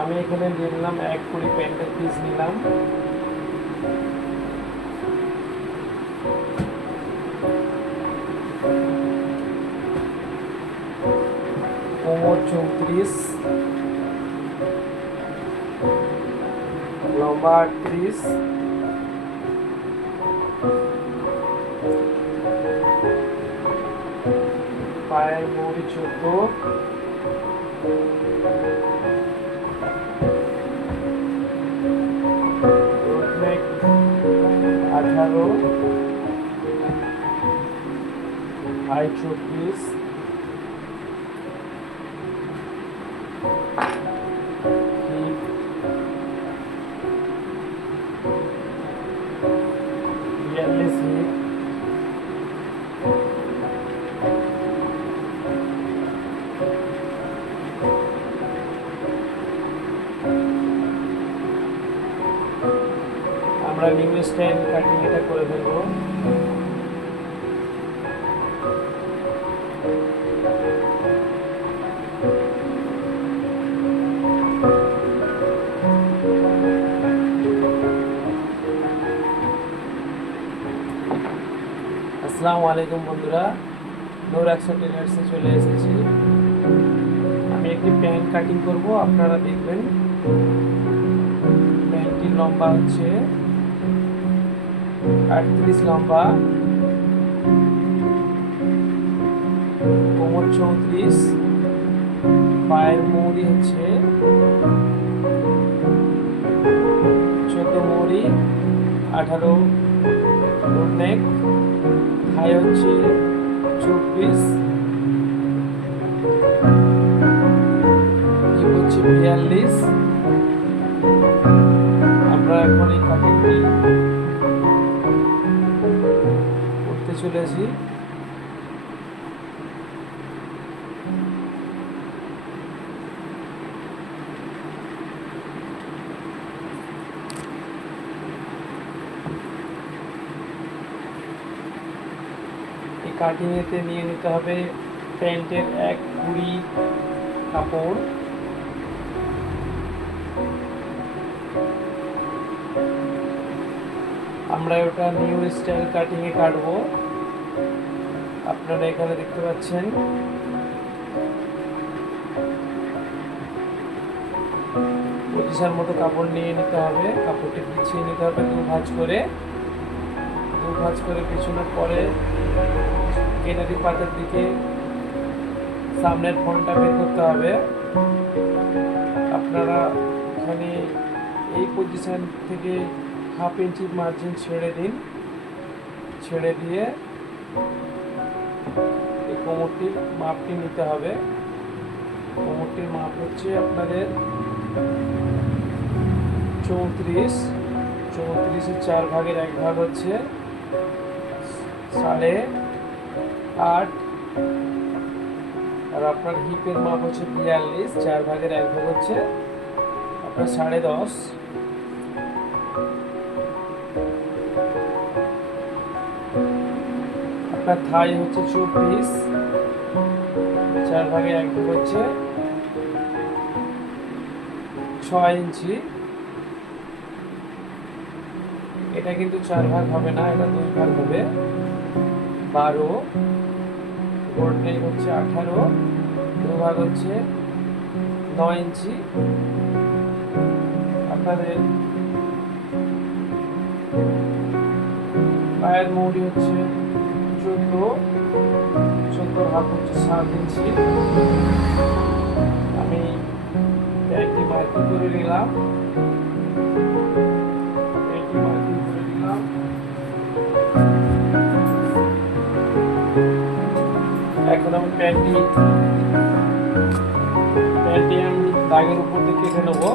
আমি এখানে নিয়ে নিলাম 1 কুড়ি প্যান্টের পিস নিলাম। কোমর 34, লম্বা 38, পায়ের মুড়ি 14, রুটনেক 18, হাই 24, হিপ 42, হিপ আমরা নিউ স্টাইল কাটিং এটা করে দেবো। আসসালামু আলাইকুম বন্ধুরা, নূর অ্যাকশন টেলার্সে চলে এসেছি। আমি একটি প্যান্ট কাটিং করব, আপনারা দেখবেন। প্যান্টটির লম্বা হচ্ছে 38 লম্বা, কোমর 34, পায়ের মুড়ি হচ্ছে 14 মুড়ি 18, রুটনেক, হাই হচ্ছে 24, হিপ হচ্ছে 42। আমরা এখন এই কাটিংটি করতে চলেছি। কাটিংয়েতে নিয়ে নিতে হবে প্যান্টের 1 কুড়ি কাপড়। আমরা ওটা নিউ স্টাইল কাটিংয়ে কাটবো। আপনারা এখানে দেখতে পাচ্ছেন পজিশন মতো কাপড় নিয়ে নিতে হবে। কাপড়টি বিছিয়ে নিতে হবে দু ভাঁজ করে পিছনের পরে কেনারি পাতের দিকে সামনের ফোনটা বের করতে হবে। আপনারা এখানে এই পজিশন থেকে 1/2 ইঞ্চি মার্জিন ছেড়ে দিন। ছেড়ে দিয়ে এই কোমরটির মাপটি নিতে হবে। কোমরটির মাপ হচ্ছে আপনাদের 34, 34-এর 4 ভাগের 1 ভাগ হচ্ছে 8.5, আর আপনার হিপের মাপ হচ্ছে 42, 4 ভাগের 1 ভাগ হচ্ছে আপনার 10.5। আপনার থাই হচ্ছে 24, 4 ভাগের 1 ভাগ হচ্ছে 6 ইঞ্চি। এটা কিন্তু 4 ভাগ হবে না, এটা 2 ভাগ হবে। 12, রুটনেক হচ্ছে 18, 2 ভাগ হচ্ছে 9 ইঞ্চি। আপনাদের পায়ের মুড়ি হচ্ছে 14 ভাগ হচ্ছে 7 ইঞ্চি। আমি একটি মার্কিং করে নিলাম। এখন আমি প্যান্টটি আমি দাগের উপর দিয়ে কেটে নেবো।